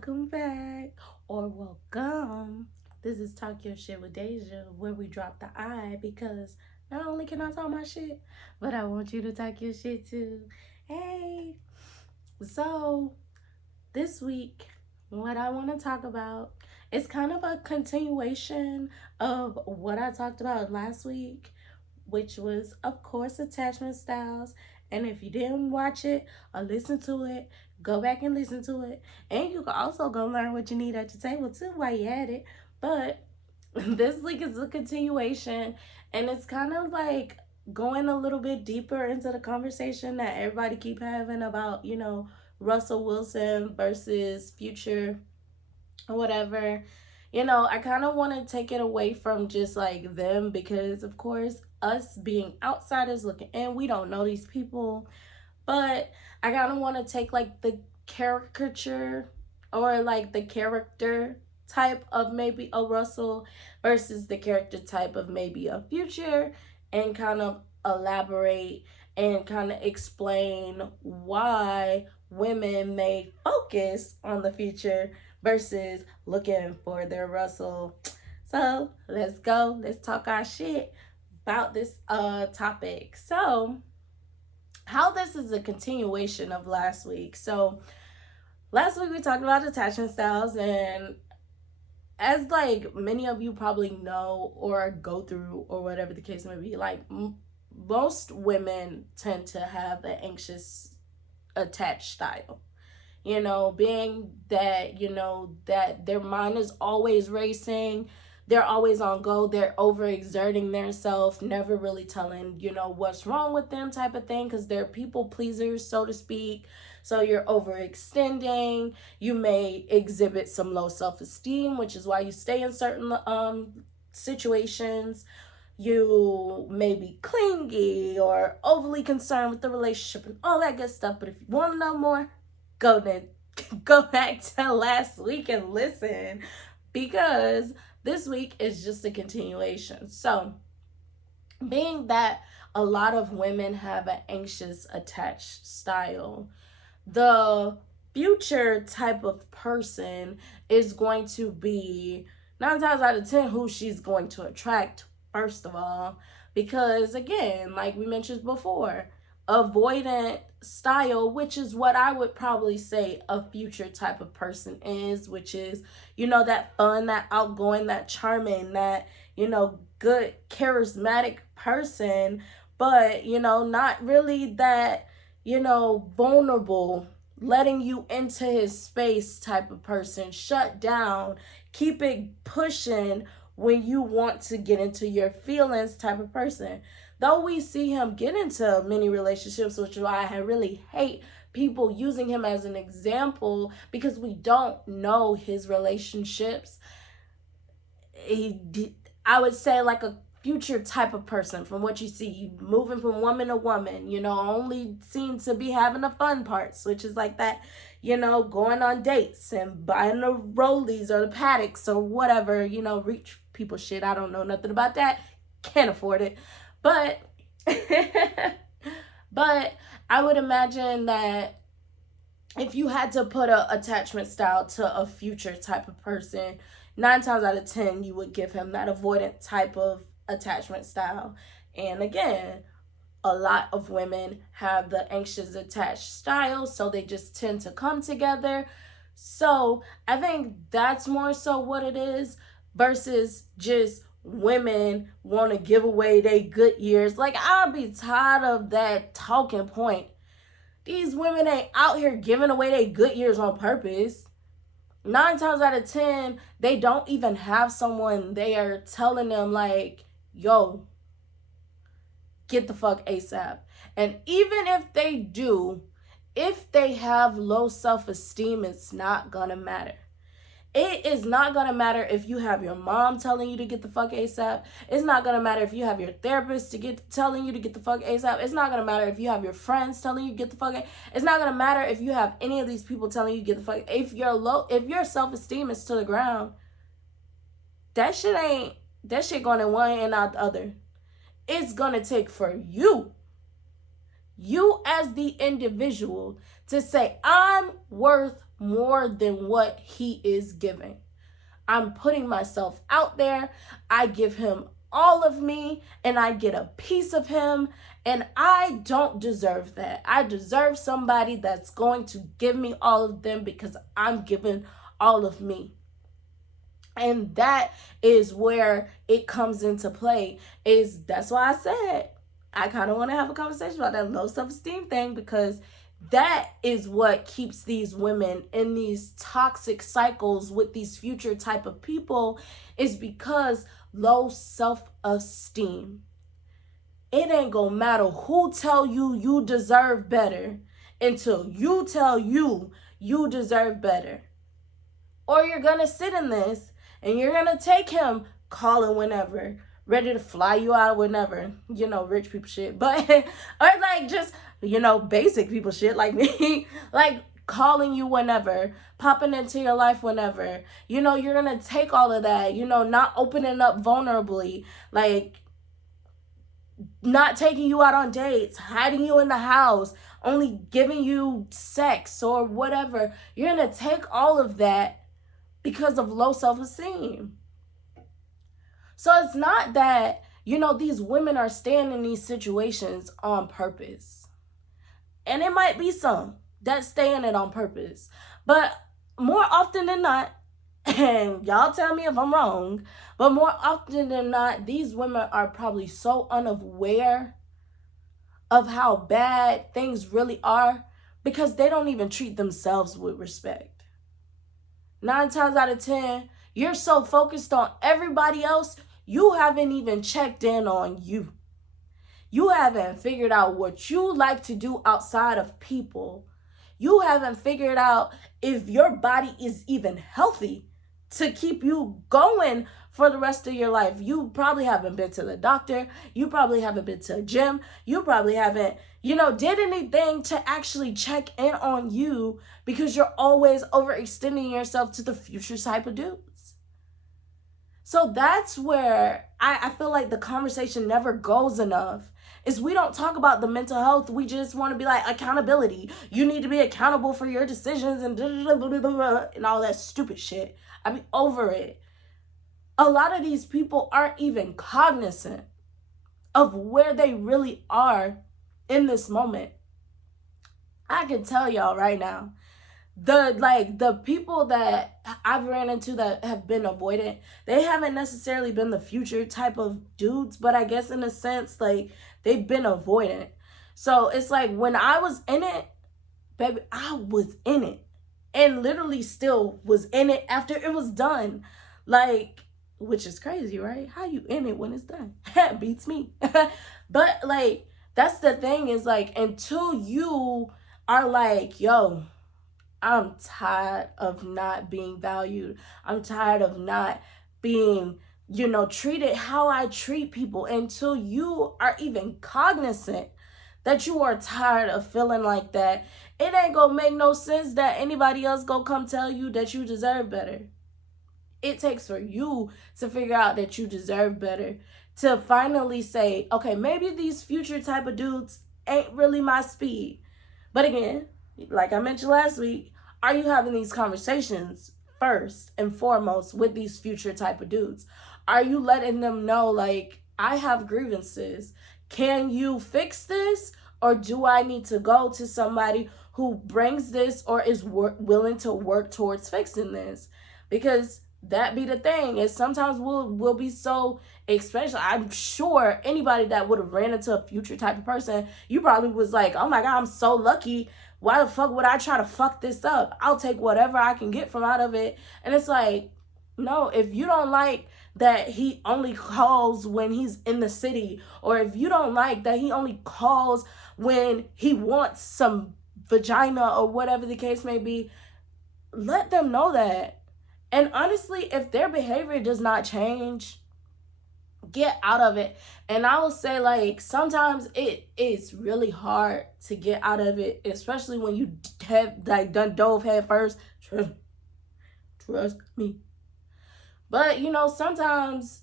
Welcome back or welcome. This is Talk Your Shit with Deja, where we drop the I because not only can I talk my shit, but I want you to talk your shit too. Hey, so this week, what I want to talk about is kind of a continuation of what I talked about last week, which was, of course, attachment styles. And if you didn't watch it or listen to it, go back and listen to it. And you can also go learn what you need at your table too while you're at it. But this week is a continuation, and it's kind of like going a little bit deeper into the conversation that everybody keep having about, Russell Wilson versus Future or whatever. I kind of want to take it away from just like them because, of course, us being outsiders looking in, we don't know these people. But I kind of want to take like the caricature or like the character type of maybe a Russell versus the character type of maybe a Future and kind of elaborate and kind of explain why women may focus on the Future versus looking for their Russell. So let's go. Let's talk our shit about this topic. So how this is a continuation of last week. So last week we talked about attachment styles, and as like many of you probably know or go through or whatever the case may be, like most women tend to have an anxious attached style, being that, that their mind is always racing. They're always on go. They're overexerting themselves, never really telling, what's wrong with them type of thing because they're people pleasers, so to speak. So you're overextending. You may exhibit some low self-esteem, which is why you stay in certain situations. You may be clingy or overly concerned with the relationship and all that good stuff. But if you want to know more, go back to last week and listen, because this week is just a continuation. So being that a lot of women have an anxious attached style, the Future type of person is going to be 9 times out of 10 who she's going to attract, first of all, because again, like we mentioned before, avoidant style, which is what I would probably say a Future type of person is, which is, that fun, that outgoing, that charming, that, good, charismatic person, but, not really that, vulnerable, letting you into his space type of person, shut down, keep it pushing when you want to get into your feelings type of person. Though we see him get into many relationships, which is why I really hate people using him as an example because we don't know his relationships. I would say like a Future type of person from what you see, moving from woman to woman, only seem to be having the fun parts, which is like that, going on dates and buying the rollies or the paddocks or whatever, rich people shit. I don't know nothing about that. Can't afford it. But but I would imagine that if you had to put a attachment style to a Future type of person, 9 times out of 10 you would give him that avoidant type of attachment style. And again, a lot of women have the anxious attached style, so they just tend to come together. So I think that's more so what it is versus just women want to give away their good years. Like, I'll be tired of that talking point. These women ain't out here giving away their good years on purpose. 9 times out of 10, they don't even have someone there telling them like, yo, get the fuck ASAP. And even if they do, if they have low self-esteem, it's not gonna matter. It is not gonna matter if you have your mom telling you to get the fuck ASAP. It's not gonna matter if you have your therapist telling you to get the fuck ASAP. It's not gonna matter if you have your friends telling you to get the fuck. It's not gonna matter if you have any of these people telling you to get the fuck. If your self-esteem is to the ground, that shit going in one and out the other. It's gonna take for you as the individual to say, I'm worth more than what he is giving. I'm putting myself out there. I give him all of me and I get a piece of him. And I don't deserve that. I deserve somebody that's going to give me all of them because I'm giving all of me. And that is where it comes into play. That's why I said I kind of want to have a conversation about that low self-esteem thing, because that is what keeps these women in these toxic cycles with these future type of people, is because low self-esteem. It ain't gonna matter who tell you you deserve better until you tell you you deserve better. Or you're gonna sit in this and you're gonna take him calling whenever, ready to fly you out whenever, rich people shit. But, or like just, basic people shit like me, like calling you whenever, popping into your life whenever. You're gonna take all of that, not opening up vulnerably, like not taking you out on dates, hiding you in the house, only giving you sex or whatever. You're gonna take all of that because of low self-esteem. So it's not that, these women are staying in these situations on purpose. And it might be some that stay in it on purpose. But more often than not, and y'all tell me if I'm wrong, but more often than not, these women are probably so unaware of how bad things really are because they don't even treat themselves with respect. 9 times out of 10, you're so focused on everybody else, you haven't even checked in on you. You haven't figured out what you like to do outside of people. You haven't figured out if your body is even healthy to keep you going for the rest of your life. You probably haven't been to the doctor. You probably haven't been to a gym. You probably haven't, did anything to actually check in on you because you're always overextending yourself to the future type of dudes. So that's where I feel like the conversation never goes enough. Is we don't talk about the mental health. We just want to be like accountability. You need to be accountable for your decisions and and all that stupid shit. I be over it. A lot of these people aren't even cognizant of where they really are in this moment. I can tell y'all right now, the people that I've ran into that have been avoidant, they haven't necessarily been the future type of dudes, but I guess in a sense, like, they've been avoidant. So it's like when I was in it, baby, I was in it and literally still was in it after it was done. Like, which is crazy, right? How you in it when it's done? Beats me. But like, that's the thing, is like, until you are like, yo, I'm tired of not being valued. I'm tired of not being, treated how I treat people. Until you are even cognizant that you are tired of feeling like that, it ain't gonna make no sense that anybody else gonna come tell you that you deserve better. It takes for you to figure out that you deserve better, to finally say, okay, maybe these future type of dudes ain't really my speed. But again, like I mentioned last week, are you having these conversations first and foremost with these future type of dudes? Are you letting them know, like, I have grievances. Can you fix this? Or do I need to go to somebody who brings this or is willing to work towards fixing this? Because that be the thing, is sometimes we'll be so, especially, I'm sure anybody that would have ran into a future type of person, you probably was like, oh my God, I'm so lucky. Why the fuck would I try to fuck this up? I'll take whatever I can get from out of it. And it's like, no, if you don't like that he only calls when he's in the city, or if you don't like that he only calls when he wants some vagina or whatever the case may be, let them know that. And honestly, if their behavior does not change, get out of it. And I will say, like, sometimes it is really hard to get out of it, especially when you have like done dove head first. Trust me. But sometimes,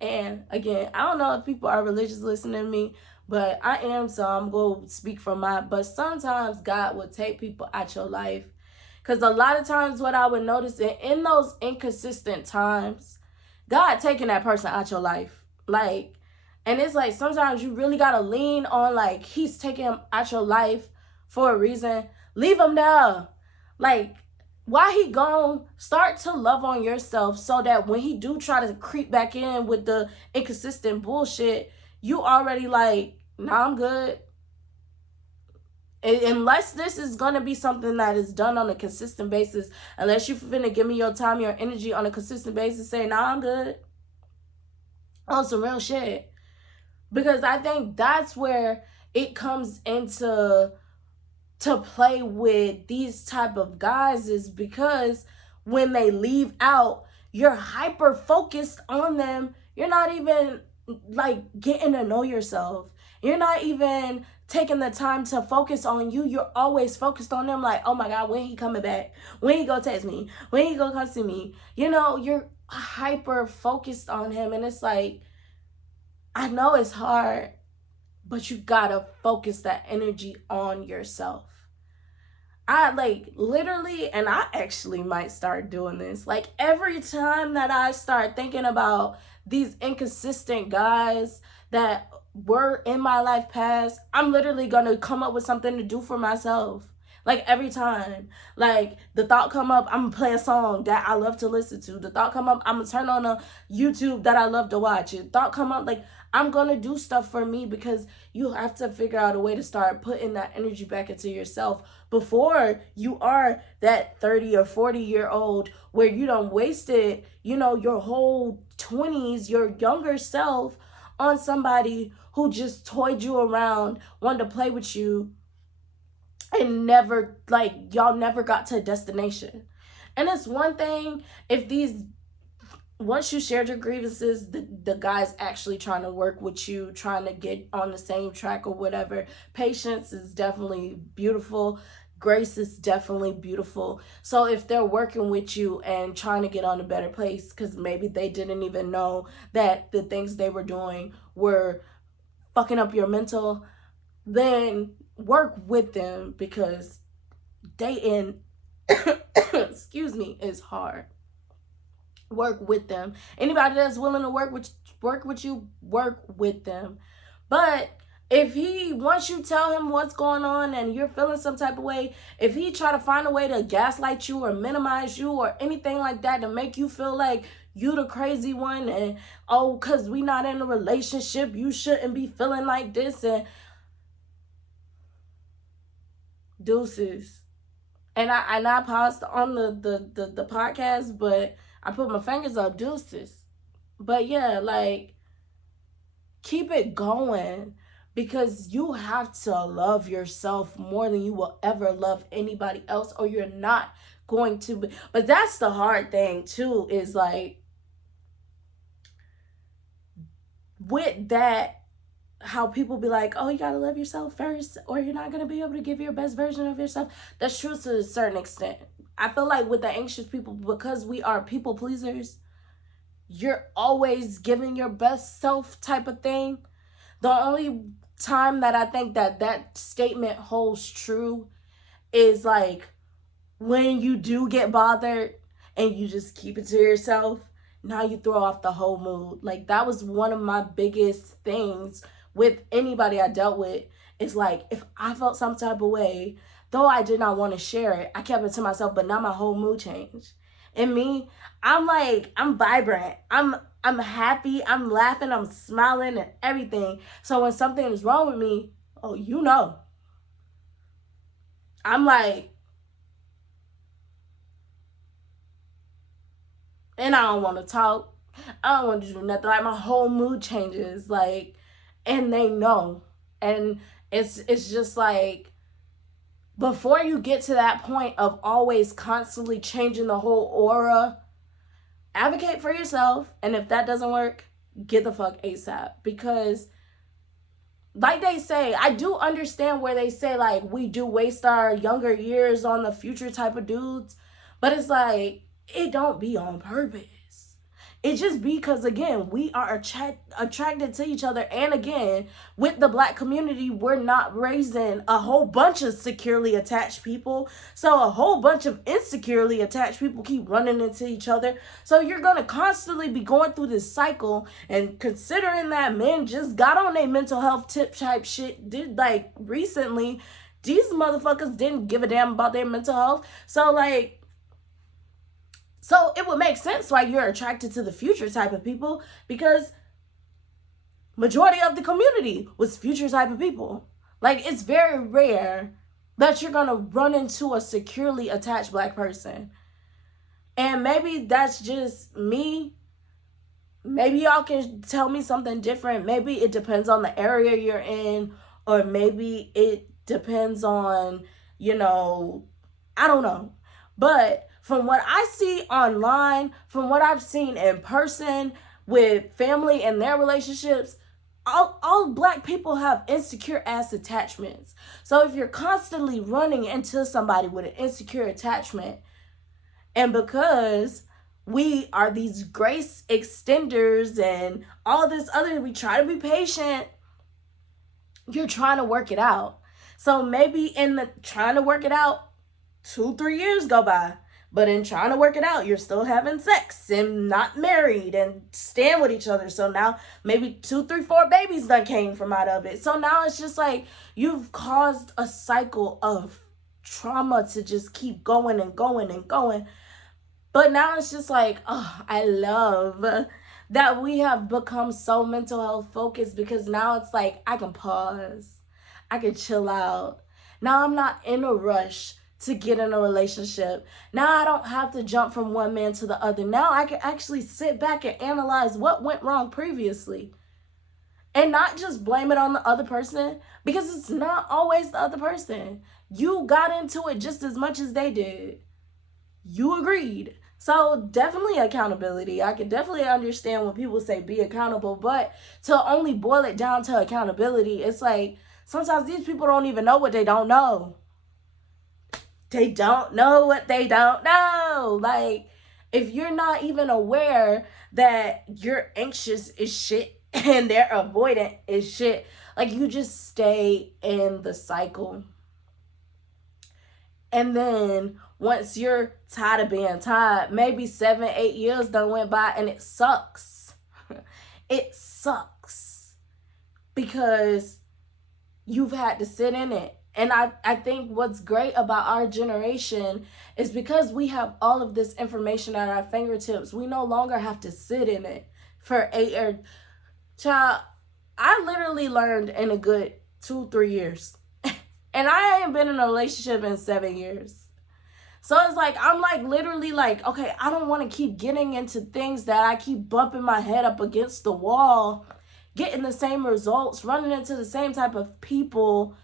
and again, I don't know if people are religious listening to me, but I am, so I'm going to speak from but sometimes God will take people out your life Because a lot of times what I would notice in those inconsistent times, God taking that person out your life. Like, and it's like sometimes you really gotta lean on like he's taking him out your life for a reason. Leave him there. Like, why he gone, start to love on yourself so that when he do try to creep back in with the inconsistent bullshit, you already like, nah, I'm good. Unless this is gonna be something that is done on a consistent basis, unless you finna give me your time, your energy on a consistent basis, say, nah, I'm good. On some real shit. Because I think that's where it comes into to play with these type of guys, is because when they leave out, you're hyper focused on them. You're not even like getting to know yourself. You're not even taking the time to focus on you. You're always focused on them, like, oh my God, when he coming back? When he gonna text me? When he gonna come see me? You know, you're hyper focused on him, and it's like, I know it's hard, but you gotta focus that energy on yourself. I like literally, and I actually might start doing this. Like, every time that I start thinking about these inconsistent guys that were in my life past, I'm literally gonna come up with something to do for myself. Like, every time, like, the thought come up, I'm gonna play a song that I love to listen to. The thought come up, I'm gonna turn on a YouTube that I love to watch. The thought come up, like, I'm gonna do stuff for me, because you have to figure out a way to start putting that energy back into yourself before you are that 30 or 40-year-old where you don't wasted, you know, your whole 20s, your younger self, on somebody who just toyed you around, wanted to play with you, and never, like, y'all never got to a destination. And it's one thing if these, once you shared your grievances, the guy's actually trying to work with you, trying to get on the same track or whatever. Patience is definitely beautiful. Grace is definitely beautiful. So if they're working with you and trying to get on a better place, because maybe they didn't even know that the things they were doing were fucking up your mental, then work with them, because dating, excuse me, is hard. Work with them. Anybody that's willing to work with you, work with them. But if he, once you tell him what's going on and you're feeling some type of way, if he try to find a way to gaslight you or minimize you or anything like that to make you feel like you the crazy one, and oh, cause we not in a relationship, you shouldn't be feeling like this, and deuces. And I paused on the podcast, but I put my fingers up, deuces. But yeah, like, keep it going, because you have to love yourself more than you will ever love anybody else, or you're not going to be. But that's the hard thing too, is like, with that, how people be like, oh, you gotta love yourself first, or you're not gonna be able to give your best version of yourself. That's true to a certain extent. I feel like with the anxious people, because we are people pleasers, you're always giving your best self type of thing. The only time that I think that that statement holds true is like when you do get bothered and you just keep it to yourself. Now you throw off the whole mood. Like, that was one of my biggest things with anybody I dealt with. It's like, if I felt some type of way, though I did not want to share it, I kept it to myself, but now my whole mood changed. And me, I'm like, I'm vibrant. I'm happy, I'm laughing, I'm smiling and everything. So when something is wrong with me, oh, you know, I'm like, and I don't want to talk. I don't want to do nothing. Like, my whole mood changes. Like, and they know. And it's just like, before you get to that point of always constantly changing the whole aura, advocate for yourself. And if that doesn't work, get the fuck ASAP. Because like they say, I do understand where they say, like, we do waste our younger years on the future type of dudes. But it's like, it don't be on purpose. It just because, again, we are attracted to each other. And again, with the Black community, we're not raising a whole bunch of securely attached people. So a whole bunch of insecurely attached people keep running into each other. So you're going to constantly be going through this cycle. And considering that men just got on their mental health tip type shit, did like recently, these motherfuckers didn't give a damn about their mental health. So it would make sense why you're attracted to the future type of people, because majority of the community was future type of people. Like, it's very rare that you're going to run into a securely attached Black person. And maybe that's just me. Maybe y'all can tell me something different. Maybe it depends on the area you're in, or maybe it depends on, I don't know. But from what I see online, from what I've seen in person with family and their relationships, all Black people have insecure ass attachments. So if you're constantly running into somebody with an insecure attachment, and because we are these grace extenders and all this other, we try to be patient, you're trying to work it out. So maybe in the trying to work it out, 2-3 years go by. But in trying to work it out, you're still having sex and not married and staying with each other. So now maybe 2, 3, 4 babies that came from out of it. So now it's just like you've caused a cycle of trauma to just keep going and going and going. But now it's just like, oh, I love that we have become so mental health focused, because now it's like I can pause. I can chill out. Now I'm not in a rush to get in a relationship. Now I don't have to jump from one man to the other. Now I can actually sit back and analyze what went wrong previously. And not just blame it on the other person, because it's not always the other person. You got into it just as much as they did. You agreed. So definitely accountability. I can definitely understand when people say be accountable, but to only boil it down to accountability, it's like sometimes these people don't even know what they don't know. They don't know what they don't know. Like, if you're not even aware that you're anxious as shit and they're avoidant as shit, like, you just stay in the cycle. And then once you're tired of being tired, maybe 7, 8 years done went by and it sucks. It sucks because you've had to sit in it. And I think what's great about our generation is because we have all of this information at our fingertips, we no longer have to sit in it for 8 or... Child, I literally learned in a good 2-3 years. And I ain't been in a relationship in 7 years. So it's like, I'm like literally like, okay, I don't want to keep getting into things that I keep bumping my head up against the wall, getting the same results, running into the same type of people.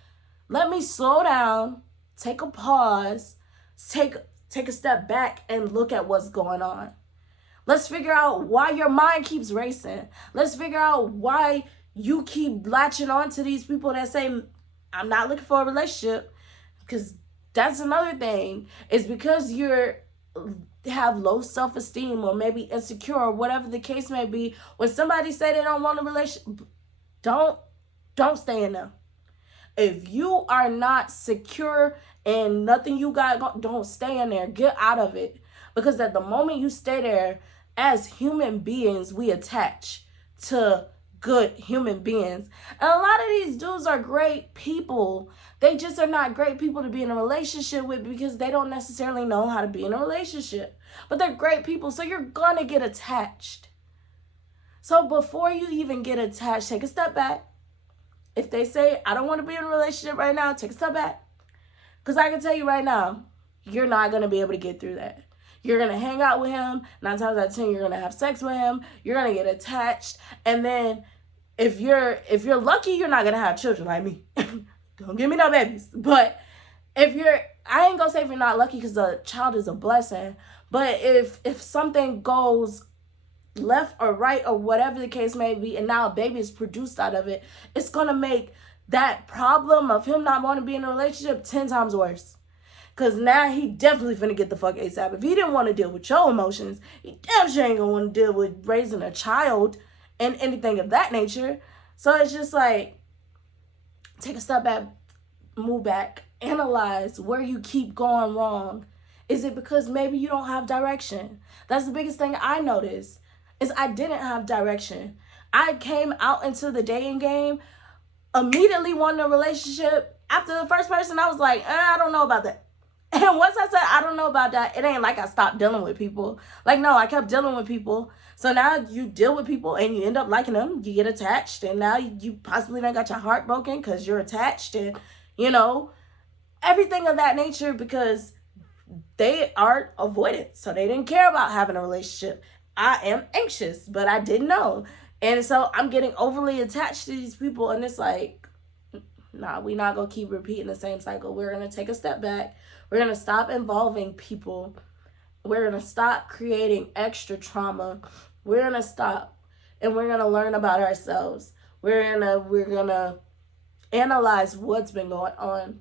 Let me slow down, take a pause, take a step back and look at what's going on. Let's figure out why your mind keeps racing. Let's figure out why you keep latching on to these people that say, I'm not looking for a relationship. Because that's another thing. It's because you have low self-esteem or maybe insecure or whatever the case may be. When somebody say they don't want a relationship, don't stay in there. If you are not secure and nothing you got, don't stay in there. Get out of it. Because at the moment you stay there, as human beings, we attach to good human beings. And a lot of these dudes are great people. They just are not great people to be in a relationship with because they don't necessarily know how to be in a relationship. But they're great people, so you're gonna get attached. So before you even get attached, take a step back. If they say, I don't want to be in a relationship right now, take a step back. Because I can tell you right now, you're not going to be able to get through that. You're going to hang out with him. 9 times out of 10, you're going to have sex with him. You're going to get attached. And then if you're lucky, you're not going to have children like me. Don't give me no babies. But I ain't going to say if you're not lucky because a child is a blessing. But if something goes left or right or whatever the case may be, and now a baby is produced out of it, it's going to make that problem of him not wanting to be in a relationship 10 times worse. Because now he definitely finna get the fuck ASAP. If he didn't want to deal with your emotions, he damn sure ain't gonna want to deal with raising a child and anything of that nature. So it's just like, take a step back, move back, analyze where you keep going wrong. Is it because maybe you don't have direction? That's the biggest thing I noticed, is I didn't have direction. I came out into the dating game immediately wanting a relationship. After the first person, I was like, I don't know about that. And once I said I don't know about that, it ain't like I stopped dealing with people. Like, no, I kept dealing with people. So now you deal with people and you end up liking them. You get attached, and now you possibly done got your heart broken because you're attached, and everything of that nature, because they are avoidant. So they didn't care about having a relationship. I am anxious, but I didn't know. And so I'm getting overly attached to these people, and it's like, nah, we're not going to keep repeating the same cycle. We're going to take a step back. We're going to stop involving people. We're going to stop creating extra trauma. We're going to stop, and we're going to learn about ourselves. We're going to analyze what's been going on.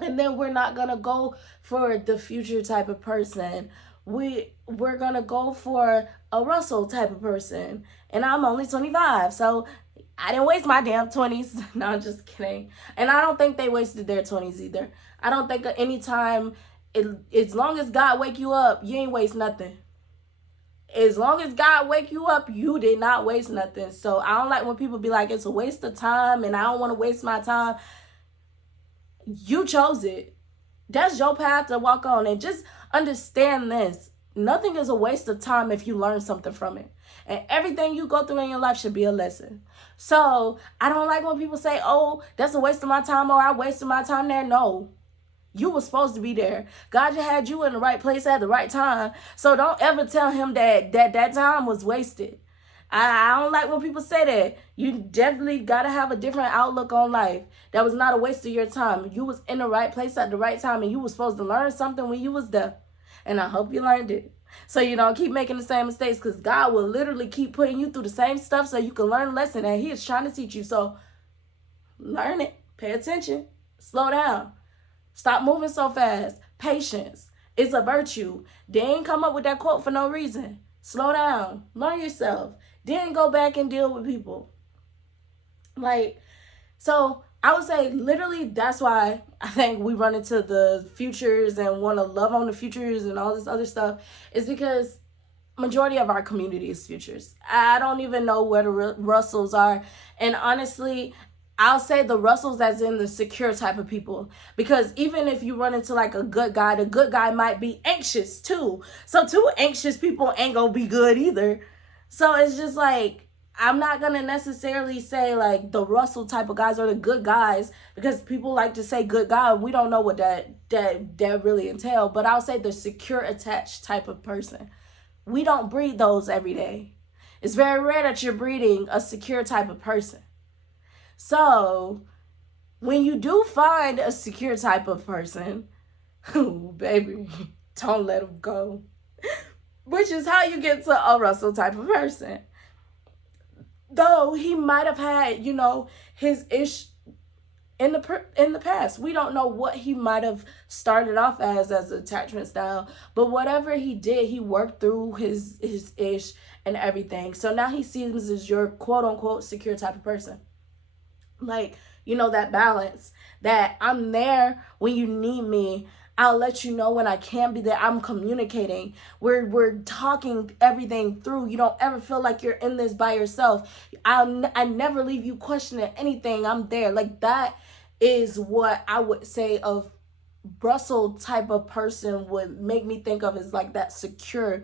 And then we're not going to go for the future type of person. We're going to go for a Russel type of person. And I'm only 25, so I didn't waste my damn 20s. No, I'm just kidding. And I don't think they wasted their 20s either. I don't think any time, as long as God wake you up, you ain't waste nothing. As long as God wake you up, you did not waste nothing. So I don't like when people be like, it's a waste of time and I don't want to waste my time. You chose it. That's your path to walk on. And just understand this. Nothing is a waste of time if you learn something from it. And everything you go through in your life should be a lesson. So I don't like when people say, oh, that's a waste of my time, or I wasted my time there. No. You were supposed to be there. God just had you in the right place at the right time. So don't ever tell him that time was wasted. I don't like when people say that. You definitely got to have a different outlook on life. That was not a waste of your time. You was in the right place at the right time, and you was supposed to learn something when you was there. And I hope you learned it. So you don't keep making the same mistakes, because God will literally keep putting you through the same stuff so you can learn a lesson that he is trying to teach you. So learn it. Pay attention. Slow down. Stop moving so fast. Patience is a virtue. They ain't come up with that quote for no reason. Slow down. Learn yourself. Then go back and deal with people. So I would say literally that's why I think we run into the futures and want to love on the futures and all this other stuff, is because majority of our community is futures. I don't even know where the Russels are. And honestly, I'll say the Russels as in the secure type of people. Because even if you run into like a good guy, the good guy might be anxious too. So two anxious people ain't gonna be good either. So it's just like, I'm not going to necessarily say like the Russel type of guys are the good guys, because people like to say good guy. We don't know what that really entails. But I'll say the secure attached type of person. We don't breed those every day. It's very rare that you're breeding a secure type of person. So when you do find a secure type of person, ooh, baby, don't let them go. Which is how you get to a Russel type of person. Though he might have had, his ish in the past. We don't know what he might have started off as attachment style. But whatever he did, he worked through his ish and everything. So now he seems as your quote unquote secure type of person. Like, that balance, that I'm there when you need me. I'll let you know when I can be there. I'm communicating. We're talking everything through. You don't ever feel like you're in this by yourself. I never leave you questioning anything. I'm there. Like, that is what I would say of Russel type of person would make me think of, as like that secure.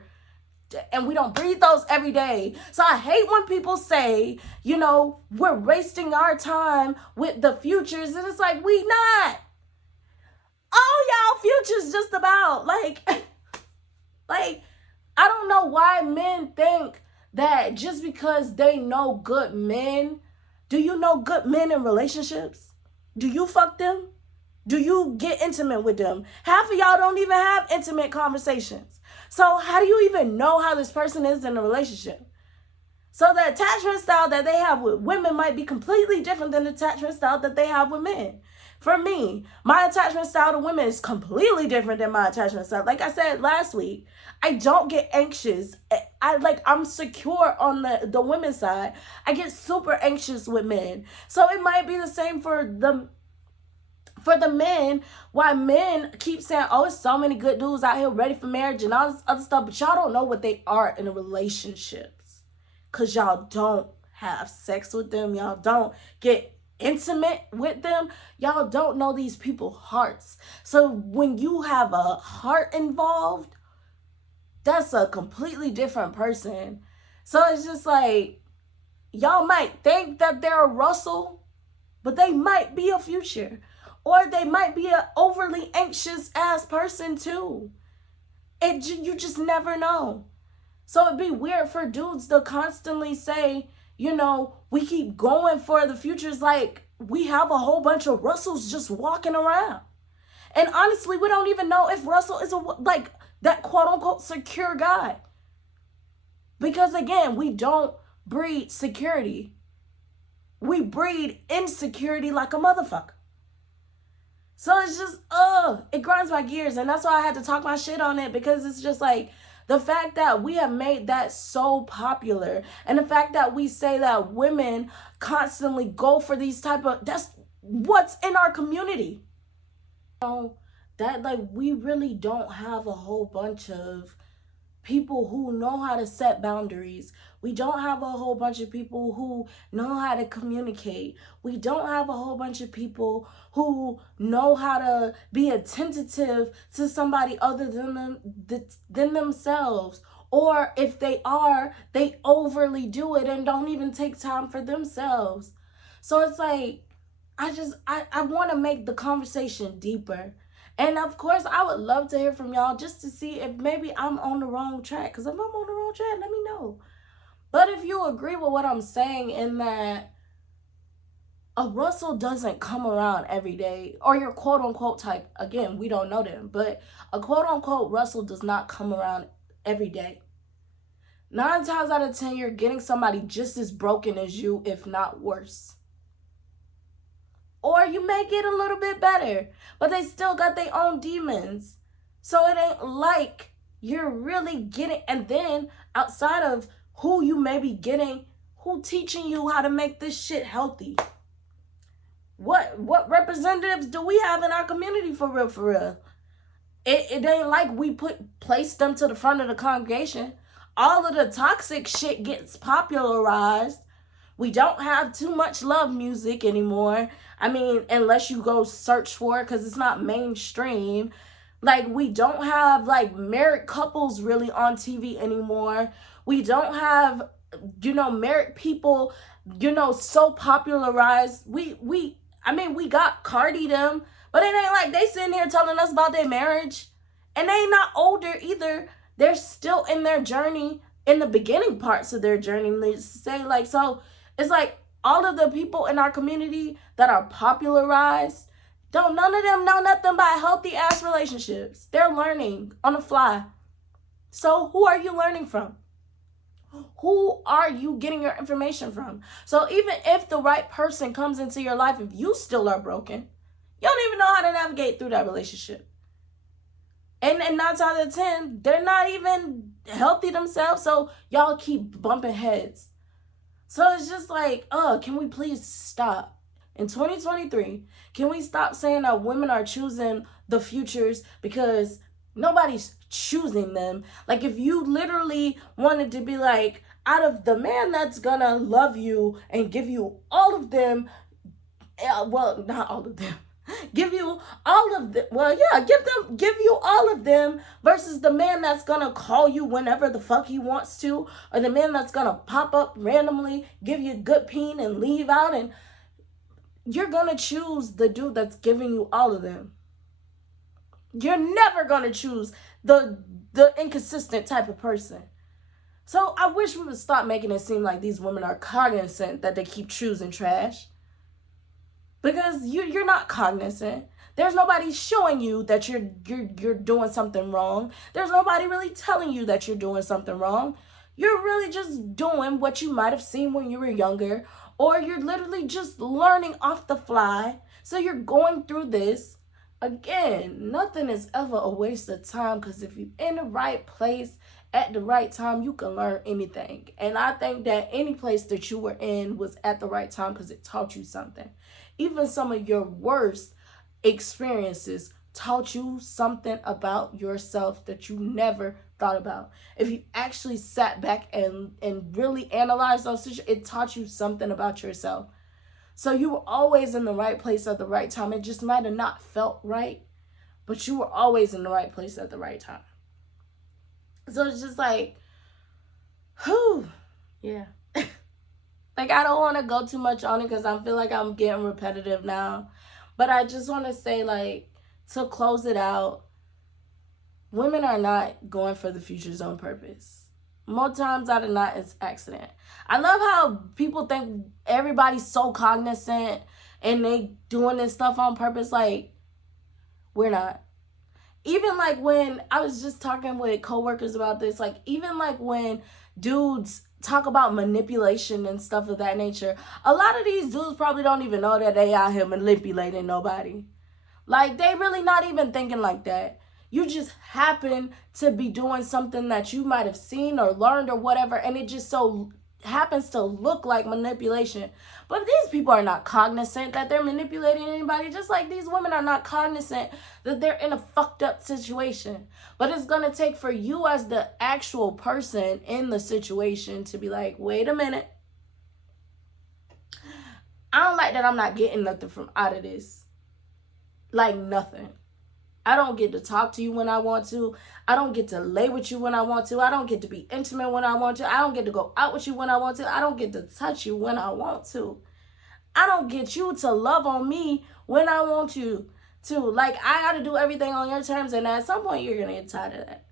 And we don't breathe those every day. So I hate when people say, we're wasting our time with the futures. And it's like, we not. Oh, y'all futures just about like I don't know why men think that just because they know good men. Do you know good men in relationships? Do you fuck them? Do you get intimate with them? Half of y'all don't even have intimate conversations. So how do you even know how this person is in a relationship? So the attachment style that they have with women might be completely different than the attachment style that they have with men. For me, my attachment style to women is completely different than my attachment style. Like I said last week, I don't get anxious. I'm secure on the women's side. I get super anxious with men. So it might be the same for the men. Why men keep saying, oh, it's so many good dudes out here ready for marriage and all this other stuff, but y'all don't know what they are in a relationships, because y'all don't have sex with them. Y'all don't get intimate with them. Y'all don't know these people's hearts. So when you have a heart involved, that's a completely different person. So it's just like, y'all might think that they're a Russell, but they might be a Future. Or they might be an overly anxious ass person too. You just never know. So it'd be weird for dudes to constantly say, we keep going for the Futures, like we have a whole bunch of Russells just walking around. And honestly, we don't even know if Russell is that quote unquote secure guy. Because again, we don't breed security. We breed insecurity like a motherfucker. So it's just, it grinds my gears. And that's why I had to talk my shit on it, because it's just like the fact that we have made that so popular, and the fact that we say that women constantly go for these that's what's in our community. That we really don't have a whole bunch of people who know how to set boundaries. We don't have a whole bunch of people who know how to communicate. We don't have a whole bunch of people who know how to be attentive to somebody other than themselves. Or if they are, they overly do it and don't even take time for themselves. So it's like, I want to make the conversation deeper. And of course, I would love to hear from y'all just to see if maybe I'm on the wrong track. Because if I'm on the wrong track, let me know. But if you agree with what I'm saying, in that a Russell doesn't come around every day, or your quote unquote type, again, we don't know them, but a quote unquote Russell does not come around every day. 9 times out of 10, you're getting somebody just as broken as you, if not worse. Or you may get a little bit better, but they still got their own demons. So it ain't like you're really getting, and then outside of who you may be getting, who teaching you how to make this shit healthy? What representatives do we have in our community for real, for real? It ain't like we place them to the front of the congregation. All of the toxic shit gets popularized. We don't have too much love music anymore. I mean, unless you go search for it, because it's not mainstream. Like, we don't have married couples really on TV anymore. We don't have, married people, so popularized. We got Cardi them, but it ain't like they sitting here telling us about their marriage. And they ain't not older either. They're still in their journey, in the beginning parts of their journey, let's say. So it's like all of the people in our community that are popularized, none of them know nothing about healthy ass relationships. They're learning on the fly. So who are you learning from? Who are you getting your information from? So even if the right person comes into your life, if you still are broken, you don't even know how to navigate through that relationship. And 9 times out of 10, they're not even healthy themselves. So y'all keep bumping heads. So it's just like, can we please stop? In 2023, can we stop saying that women are choosing the Futures, because nobody's choosing them? Like, if you literally wanted to be like, out of the man that's gonna love you and give you all of them, well, not all of them, give you all of them, well, yeah, give you all of them, versus the man that's gonna call you whenever the fuck he wants to, or the man that's gonna pop up randomly, give you good peen and leave out, and you're gonna choose the dude that's giving you all of them. You're never gonna choose the inconsistent type of person. So I wish we would stop making it seem like these women are cognizant that they keep choosing trash. Because you're not cognizant. There's nobody showing you that you're doing something wrong. There's nobody really telling you that you're doing something wrong. You're really just doing what you might have seen when you were younger, or you're literally just learning off the fly, So you're going through this. Again, nothing is ever a waste of time, because if you're in the right place at the right time, you can learn anything. And I think that any place that you were in was at the right time, because it taught you something. Even some of your worst experiences taught you something about yourself that you never thought about. If you actually sat back and really analyzed those situations, it taught you something about yourself. So you were always in the right place at the right time. It just might have not felt right, but you were always in the right place at the right time. So it's just like, whew, yeah. Like, I don't want to go too much on it because I feel like I'm getting repetitive now. But I just want to say, like, to close it out, women are not going for the futures on purpose. More times out of not, it's accident. I love how people think everybody's so cognizant and they doing this stuff on purpose. Like, we're not. Even like when I was just talking with coworkers about this, like even like when dudes talk about manipulation and stuff of that nature, a lot of these dudes probably don't even know that they out here manipulating nobody. Like, they really not even thinking like that. You just happen to be doing something that you might have seen or learned or whatever, and it just so happens to look like manipulation. But these people are not cognizant that they're manipulating anybody, just like these women are not cognizant that they're in a fucked up situation. But it's going to take for you as the actual person in the situation to be like, wait a minute. I don't like that I'm not getting nothing from out of this. Like, nothing. I don't get to talk to you when I want to. I don't get to lay with you when I want to. I don't get to be intimate when I want to. I don't get to go out with you when I want to. I don't get to touch you when I want to. I don't get you to love on me when I want you to. Like, I got to do everything on your terms, and at some point you're going to get tired of that.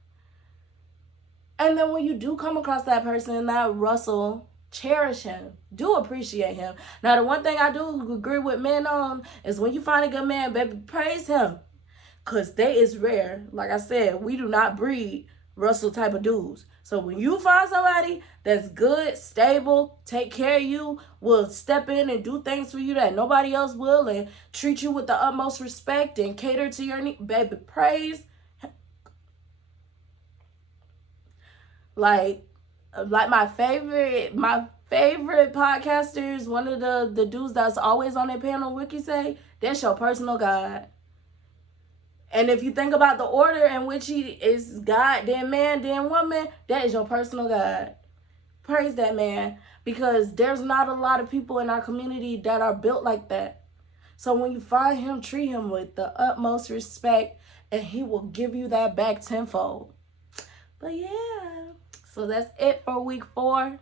And then when you do come across that person, that Russel, cherish him. Do appreciate him. Now, the one thing I do agree with men on is when you find a good man, baby, praise him. Because they is rare. Like I said, we do not breed Russell type of dudes. So when you find somebody that's good, stable, take care of you, will step in and do things for you that nobody else will, and treat you with the utmost respect and cater to your needs, baby, praise. Like my favorite podcasters, one of the dudes that's always on their panel, Wiki, say, that's your personal God. And if you think about the order in which he is God, then man, then woman, that is your personal God. Praise that man. Because there's not a lot of people in our community that are built like that. So when you find him, treat him with the utmost respect, and he will give you that back tenfold. But yeah, so that's it for week 4.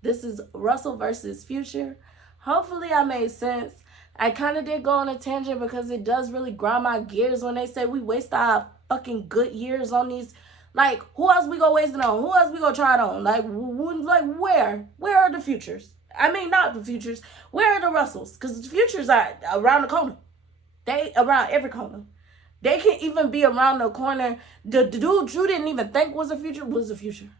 This is Russell versus Future. Hopefully I made sense. I kind of did go on a tangent because it does really grind my gears when they say we waste our fucking good years on these. Like, who else we gonna waste it on? Who else we gonna try it on? Like where? Where are the futures? I mean, not the futures. Where are the Russells? Because the futures are around the corner. They around every corner. They can even be around the corner. The dude you didn't even think was a future was the future.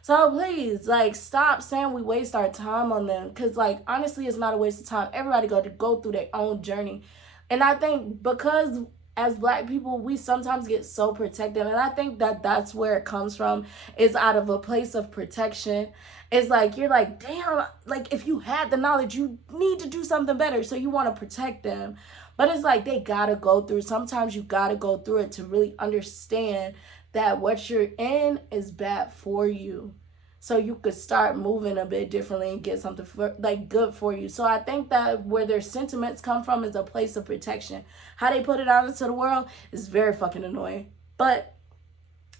So please, like, stop saying we waste our time on them. Because, like, honestly, it's not a waste of time. Everybody got to go through their own journey. And I think because as Black people, we sometimes get so protective. And I think that that's where it comes from, is out of a place of protection. It's like, you're like, damn, like, if you had the knowledge, you need to do something better. So you want to protect them. But it's like they got to go through. Sometimes you got to go through it to really understand that what you're in is bad for you, so you could start moving a bit differently and get something good for you. So I think that where their sentiments come from is a place of protection. How they put it out into the world is very fucking annoying, but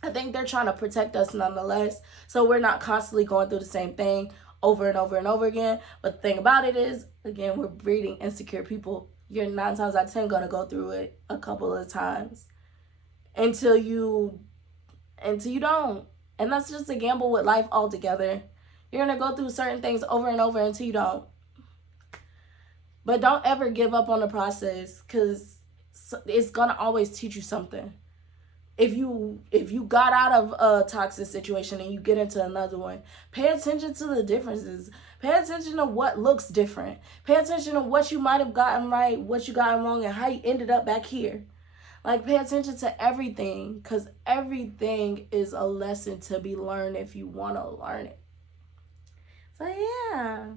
I think they're trying to protect us nonetheless, so we're not constantly going through the same thing over and over and over again. But the thing about it is, again, we're breeding insecure people. You're 9 times out of 10 gonna go through it a couple of times until you don't. And that's just a gamble with life altogether. You're going to go through certain things over and over until you don't. But don't ever give up on the process, because it's going to always teach you something. if you got out of a toxic situation and you get into another one, pay attention to the differences. Pay attention to what looks different. Pay attention to what you might have gotten right, what you got wrong, and how you ended up back here. Like, pay attention to everything, because everything is a lesson to be learned if you want to learn it. So yeah,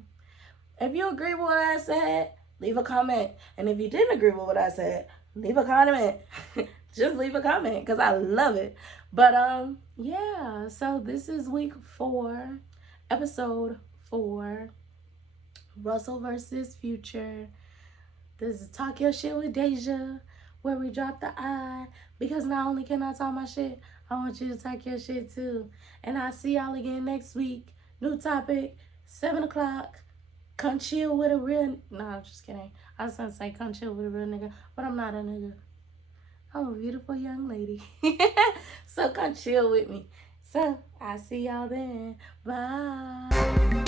if you agree with what I said, leave a comment. And if you didn't agree with what I said, leave a comment. Just leave a comment, because I love it. But yeah, so this is week 4, episode 4, Russell versus Future. This is Talk Your Shit with Deja, where we drop the I, because not only can I talk my shit, I want you to talk your shit too. And I'll see y'all again next week. New topic, 7 o'clock. Come chill with a real... No, I'm just kidding. I was gonna say come chill with a real nigga, but I'm not a nigga. I'm a beautiful young lady. So come chill with me. So I'll see y'all then. Bye.